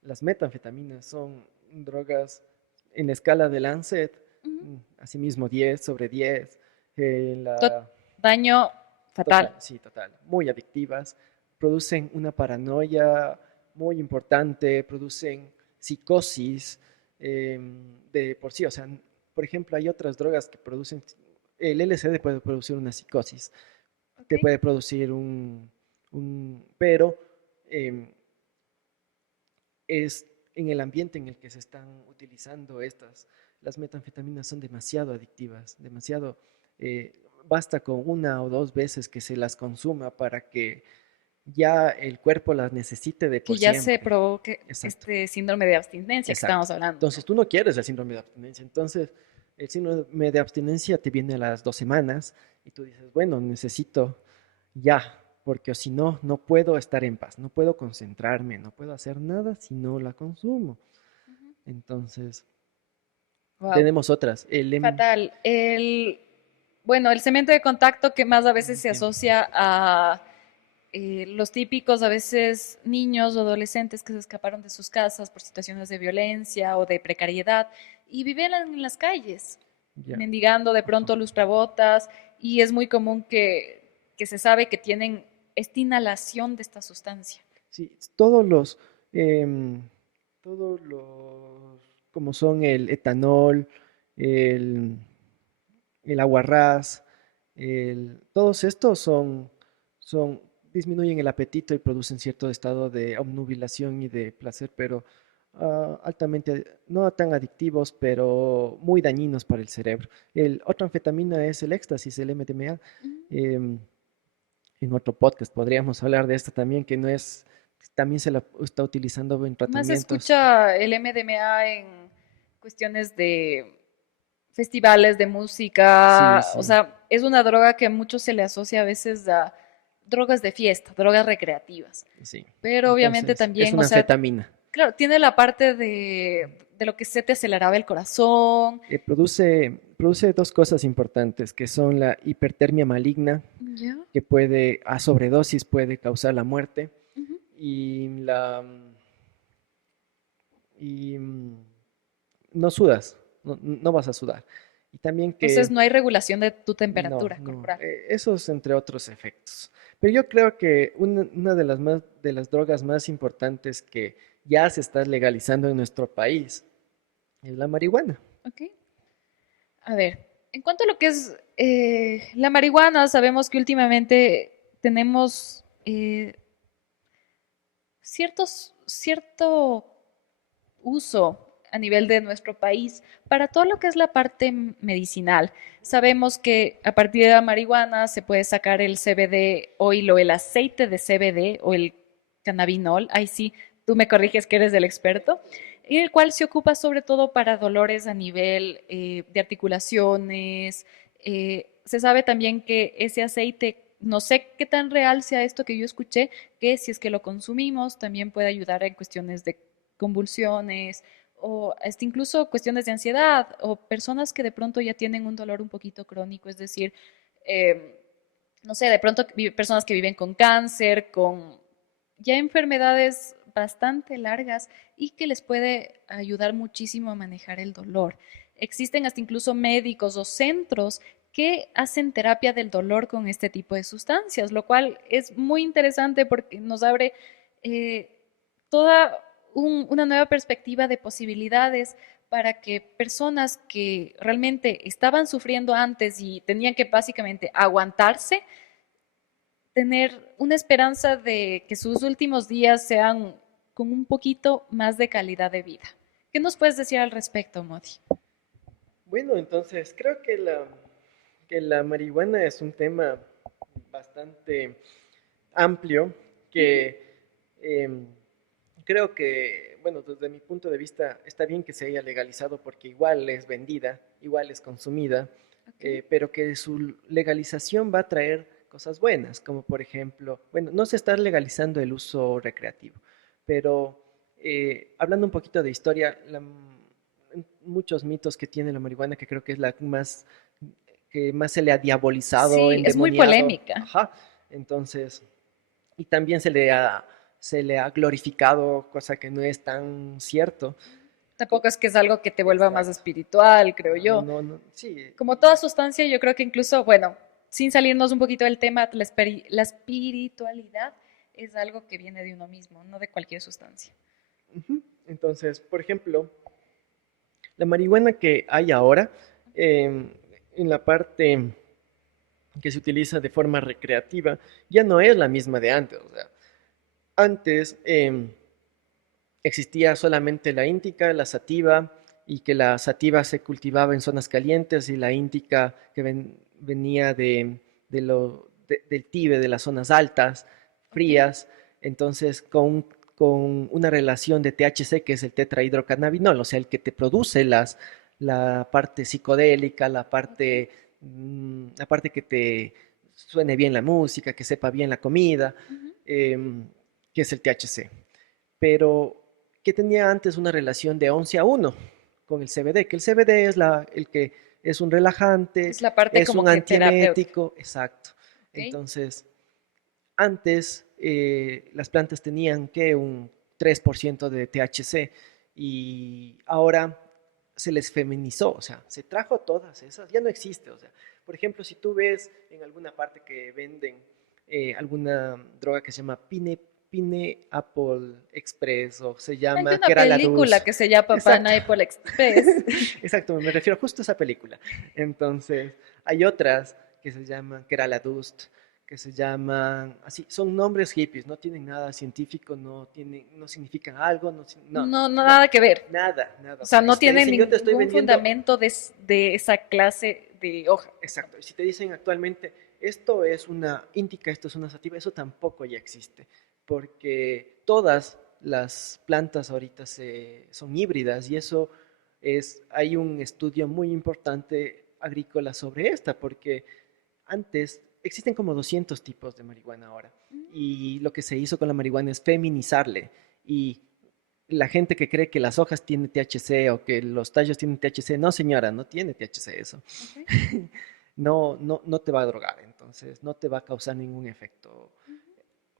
Las metanfetaminas son drogas en la escala de Lancet, ujú, asimismo 10 sobre 10. to- La daño fatal. total, sí, total, muy adictivas. Producen una paranoia muy importante, producen psicosis de por sí. O sea, por ejemplo, hay otras drogas que producen. El LSD puede producir una psicosis, ¿Ok? te puede producir pero em, es en el ambiente en el que se están utilizando las metanfetaminas son demasiado adictivas, demasiado, basta con una o dos veces que se las consuma para que ya el cuerpo las necesite de Que por ya se siempre. provoque Exacto, este síndrome de abstinencia que exacto. estábamos hablando, ¿no? Entonces tú no quieres el síndrome de abstinencia, entonces el síndrome de abstinencia te viene a las 2 semanas y tú dices, bueno, necesito ya, porque si no, no puedo estar en paz, no puedo concentrarme, no puedo hacer nada si no la consumo. Entonces, Wow, tenemos otras. fatal. Bueno, el cemento de contacto que más a veces se MDMA. asocia a los típicos, a veces niños o adolescentes que se escaparon de sus casas por situaciones de violencia o de precariedad y viven en las calles, Ya. mendigando de Ajá. pronto lustrabotas, y es muy común que se sabe que tienen esta inhalación de esta sustancia. Sí, em, todos los, como son el etanol, el, el aguarrás, todos estos son, disminuyen el apetito y producen cierto estado de obnubilación y de placer, pero altamente, no tan adictivos, pero muy dañinos para el cerebro. Otra anfetamina es el éxtasis, el MDMA. em, en otro podcast podríamos hablar de esto también, que no es, también se la está utilizando en Más se tratamientos. escucha el MDMA en cuestiones de festivales de Sí, música, o sí, sea, es una droga que a muchos se le asocia a veces a drogas de fiesta, drogas recreativas, sí. pero obviamente Entonces, es también, o una sea, anfetamina. claro, tiene la parte de lo que se te aceleraba el corazón. Produce dos cosas importantes, que son la hipertermia maligna, Ya. que puede, a sobredosis puede causar la muerte, Ujú. y y no sudas, no vas a sudar. Y también Entonces que no hay regulación de tu no, temperatura no, corporal. esos entre otros efectos. Pero yo creo que una de las drogas más importantes que ya se está legalizando en nuestro país es la marihuana. Ok. A ver, en cuanto a lo que es la marihuana, sabemos que últimamente tenemos cierto uso a nivel de nuestro país para todo lo que es la parte medicinal. Sabemos que a partir de la marihuana se puede sacar el CBD oil o el aceite de CBD o el cannabinol. Ahí sí, tú me corriges que eres el experto. Y el cual se ocupa sobre todo para dolores a nivel de articulaciones. Se sabe también que ese aceite, no sé qué tan real sea esto que yo escuché, que si es que lo consumimos también puede ayudar en cuestiones de convulsiones o hasta incluso cuestiones de ansiedad o personas que de pronto ya tienen un dolor un poquito crónico, es decir, eh, no sé, de pronto personas que viven con cáncer, con ya enfermedades bastante largas y que les puede ayudar muchísimo a manejar el dolor. Existen hasta incluso médicos o centros que hacen terapia del dolor con este tipo de sustancias, lo cual es muy interesante porque nos abre eh, toda una nueva perspectiva de posibilidades para que personas que realmente estaban sufriendo antes y tenían que básicamente aguantarse, tener una esperanza de que sus últimos días sean con un poquito más de calidad de vida. ¿Qué nos puedes decir al respecto, Modi? Bueno, entonces creo que la marihuana es un tema bastante amplio que em, creo que, bueno, desde mi punto de vista está bien que se haya legalizado porque igual es vendida, igual es consumida, Okay. pero que su legalización va a traer cosas buenas, como por ejemplo, bueno, no se está legalizando el uso recreativo, pero hablando un poquito de historia, muchos mitos que tiene la marihuana, que creo que es la más que más se le ha diabolizado, Sí, es muy endemoniado, polémica. ajá, entonces, y también se le ha glorificado, cosa que no es tan cierto. Tampoco es que es algo que te vuelva más Exacto. espiritual, creo No, yo. no, no, sí, Como toda sustancia, yo creo que incluso, bueno, sin salirnos un poquito del tema, la espiritualidad es algo que viene de uno mismo, no de cualquier sustancia. ujú. Entonces, por ejemplo, la marihuana que hay ahora, en la parte que se utiliza de forma recreativa, ya no es la misma de antes. O sea, antes existía solamente la índica, la sativa, y que la sativa se cultivaba en zonas calientes y la índica que venía del Tíbet, de las zonas altas, ¿Ok? frías, entonces con una relación de THC, que es el tetrahidrocannabinol, o sea, el que te produce la parte psicodélica, la parte que te suene bien la música, que sepa bien la comida, Ujú. em, que es el THC. Pero que tenía antes una relación de 11-1 con el CBD, que el CBD es el que es un relajante, Es la parte es un como que terapéutica, antiemético, exacto. ¿ok? Entonces, antes las plantas tenían que un 3% de THC y ahora se les feminizó, o sea, se trajo todas esas, ya no existe, o sea, por ejemplo, si tú ves en alguna parte que venden alguna droga que se llama Pine Apple Express o se Hay llama una Kerala película Dus. que se llama Exacto. Pineapple Express. Exacto, me refiero justo a esa película. Entonces, hay otras que se llaman Kerala Dust, que se llaman así, son nombres hippies, no tienen nada científico, no significan algo, no, No, no, no, nada que ver. nada, nada. O O sea, sea, y no si te tiene dicen yo te estoy ningún vendiendo, fundamento de esa clase de hoja. exacto, y si te dicen actualmente esto es una índica, esto es una sativa, eso tampoco ya existe, porque todas las plantas ahorita son híbridas y eso hay un estudio muy importante agrícola sobre esta, porque antes existen como 200 tipos de marihuana ahora y lo que se hizo con la marihuana es feminizarle y la gente que cree que las hojas tienen THC o que los tallos tienen THC, no señora, no tiene THC eso. Ok. No te va a drogar, entonces no te va a causar ningún efecto.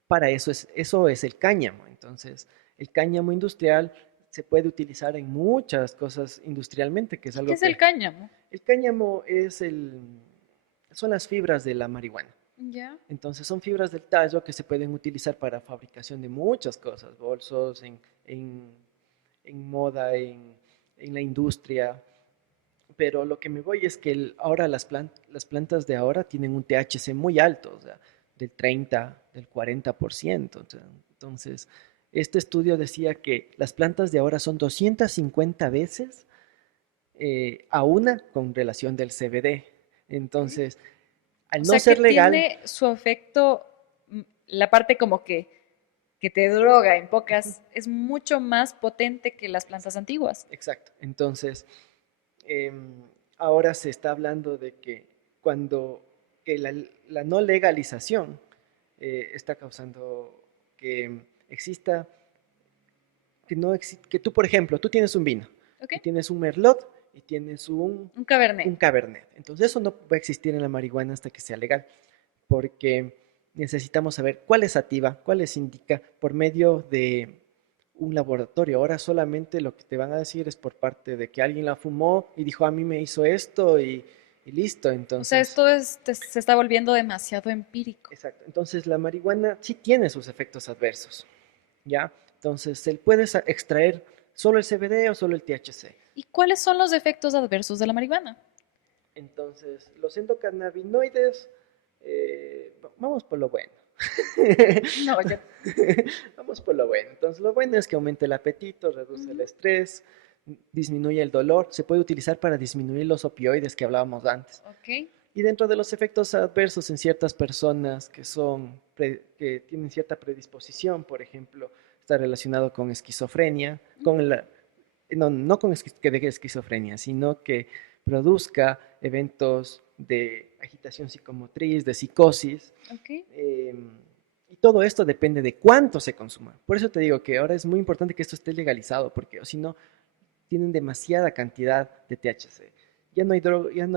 Para eso es el cáñamo. Entonces, el cáñamo industrial se puede utilizar en muchas cosas industrialmente, que es ¿Y qué algo es el que... cáñamo? El cáñamo son las fibras de la marihuana. Ya. Entonces, son fibras del tallo que se pueden utilizar para fabricación de muchas cosas, bolsos, en, en moda, en la industria, pero lo que me voy es que ahora las plantas de ahora tienen un THC muy alto, o sea, del 30, del 40%. Entonces, este estudio decía que las plantas de ahora son 250 veces a una con relación del CBD. Ok. Entonces, al O no sea que ser legal, tiene su efecto, la parte como que te droga en pocas, es mucho más potente que las plantas antiguas. exacto. Entonces, ahora se está hablando de que cuando que la no legalización está causando que exista, que tú, por ejemplo, tú tienes un vino ¿Ok? y tienes un merlot y tienes Un cabernet. un cabernet. Entonces eso no va a existir en la marihuana hasta que sea legal, porque necesitamos saber cuál es sativa, cuál es indica por medio de un laboratorio. Ahora solamente lo que te van a decir es por parte de que alguien la fumó y dijo, a mí me hizo esto y listo. O sea, Entonces, esto se está volviendo demasiado empírico. exacto. Entonces la marihuana sí tiene sus efectos adversos, ¿ya? Entonces, ¿se puede extraer solo el CBD o solo el THC? ¿Y cuáles son los efectos adversos de la marihuana? Entonces, los endocannabinoides, vamos por lo bueno. No, ya. Vamos por lo bueno. Entonces, lo bueno es que aumenta el apetito, reduce el Ujú. estrés, disminuye el dolor. Se puede utilizar para disminuir los opioides que hablábamos antes. Ok. Y dentro de los efectos adversos en ciertas personas que tienen cierta predisposición, por ejemplo, está relacionado con esquizofrenia, Ujú. no con que deje esquizofrenia, sino que produzca eventos de agitación psicomotriz, de psicosis. Ok. eh, y todo esto depende de cuánto se consuma. Por eso te digo que ahora es muy importante que esto esté legalizado, porque si no, tienen demasiada cantidad de THC. Ya no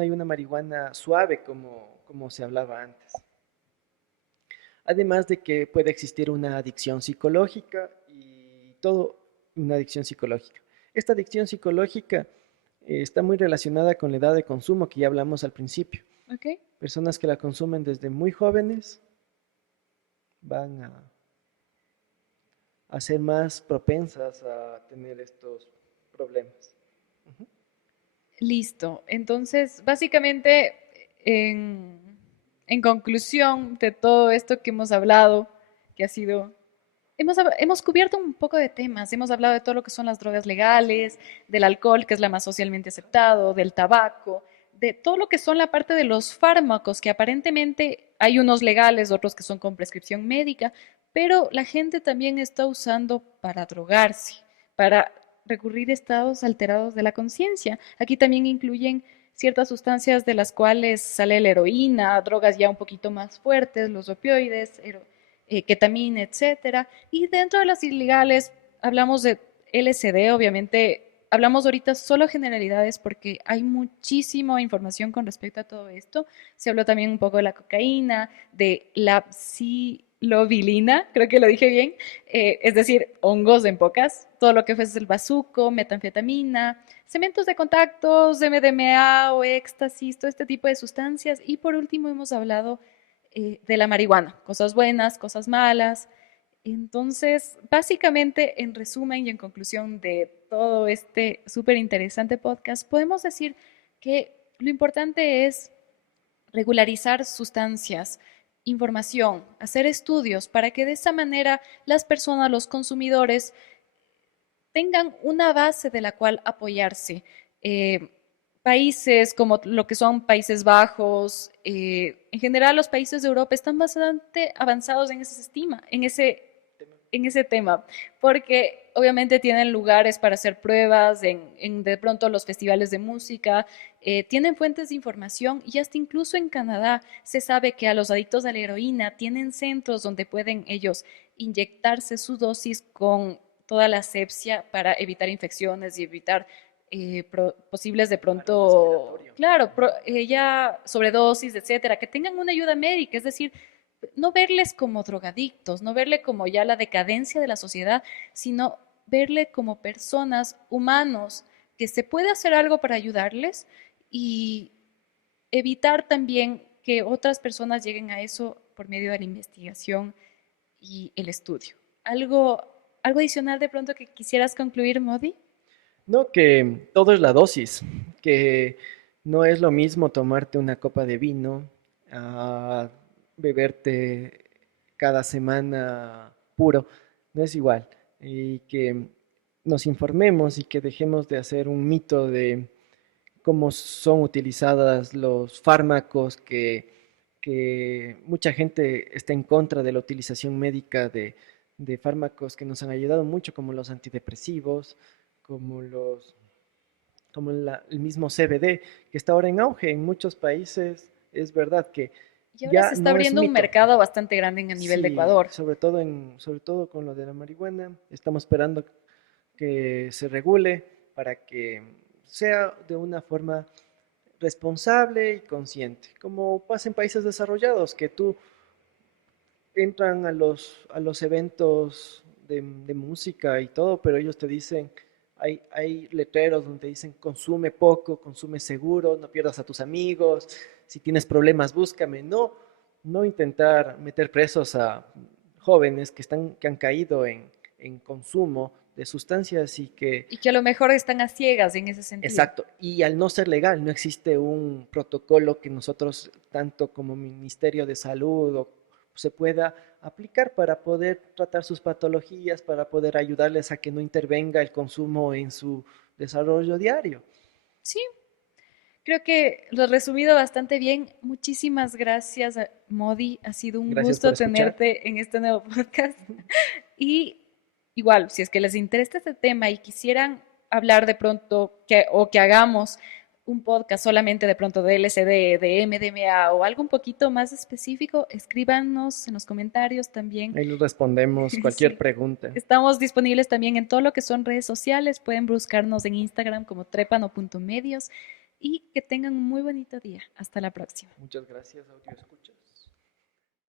hay una marihuana suave como se hablaba antes. Además de que puede existir una adicción psicológica y todo, una adicción psicológica. Esta adicción psicológica está muy relacionada con la edad de consumo que ya hablamos al principio. Ok. Personas que la consumen desde muy jóvenes van a ser más propensas a tener estos problemas. Ujú. Listo. Entonces, básicamente, en conclusión de todo esto que hemos hablado, que ha sido, hemos cubierto un poco de temas, hemos hablado de todo lo que son las drogas legales, del alcohol, que es la más socialmente aceptado, del tabaco, de todo lo que son la parte de los fármacos, que aparentemente hay unos legales, otros que son con prescripción médica, pero la gente también está usando para drogarse, para recurrir a estados alterados de la conciencia. Aquí también incluyen ciertas sustancias de las cuales sale la heroína, drogas ya un poquito más fuertes, los opioides, ketamina, etcétera. Y dentro de las ilegales hablamos de LSD, obviamente. Hablamos ahorita solo generalidades porque hay muchísima información con respecto a todo esto. Se habló también un poco de la cocaína, de la psilocibina, creo que lo dije bien, es decir, hongos en pocas, todo lo que fue el bazuco, metanfetamina, cementos de contactos, MDMA o éxtasis, todo este tipo de sustancias. Y por último hemos hablado de la marihuana, cosas buenas, cosas malas. Entonces, básicamente, en resumen y en conclusión de todo este súper interesante podcast, podemos decir que lo importante es regularizar sustancias, información, hacer estudios para que de esa manera las personas, los consumidores, tengan una base de la cual apoyarse. Eh, Países como lo que son Países Bajos, en general los países de Europa están bastante avanzados en ese en ese tema, porque obviamente tienen lugares para hacer pruebas, de pronto los festivales de música, tienen fuentes de información y hasta incluso en Canadá se sabe que a los adictos a la heroína tienen centros donde pueden ellos inyectarse su dosis con toda la asepsia para evitar infecciones y evitar posibles de pronto, claro, ya sobredosis, etcétera, que tengan una ayuda médica, es decir, no verles como drogadictos, no verle como ya la decadencia de la sociedad, sino verle como personas, humanos, que se puede hacer algo para ayudarles y evitar también que otras personas lleguen a eso por medio de la investigación y el estudio. ¿Algo adicional de pronto que quisieras concluir, Modi? No, que todo es la dosis, que no es lo mismo tomarte una copa de vino a beberte cada semana puro, no es igual. Y que nos informemos y que dejemos de hacer un mito de cómo son utilizadas los fármacos, que mucha gente está en contra de la utilización médica de fármacos que nos han ayudado mucho, como los antidepresivos, como el mismo CBD, que está ahora en auge en muchos países. Es verdad que Y ahora ya se está no es abriendo un mito. mercado bastante grande a nivel de Sí, Ecuador. sobre todo con lo de la marihuana, estamos esperando que se regule para que sea de una forma responsable y consciente, como pasa en países desarrollados, que tú entran a a los eventos de música y todo, pero ellos te dicen, hay letreros donde dicen consume poco, consume seguro, no pierdas a tus amigos, si tienes problemas búscame, no intentar meter presos a jóvenes que han caído en consumo de sustancias y que, Y que a lo mejor están a ciegas en ese sentido. exacto, y al no ser legal, no existe un protocolo que nosotros, tanto como Ministerio de Salud, se pueda aplicar para poder tratar sus patologías, para poder ayudarles a que no intervenga el consumo en su desarrollo diario. Sí, creo que lo he resumido bastante bien. Muchísimas gracias, Modi. Ha sido un Gracias por gusto escuchar. tenerte en este nuevo podcast. Y igual, si es que les interesa este tema y quisieran hablar de pronto o que hagamos un podcast solamente de pronto de LSD, de MDMA o algo un poquito más específico, escríbanos en los comentarios también. Ahí les respondemos cualquier Sí. pregunta. Estamos disponibles también en todo lo que son redes sociales. Pueden buscarnos en Instagram como trepano.medios y que tengan un muy bonito día. Hasta la próxima. Muchas gracias, audio escuchas.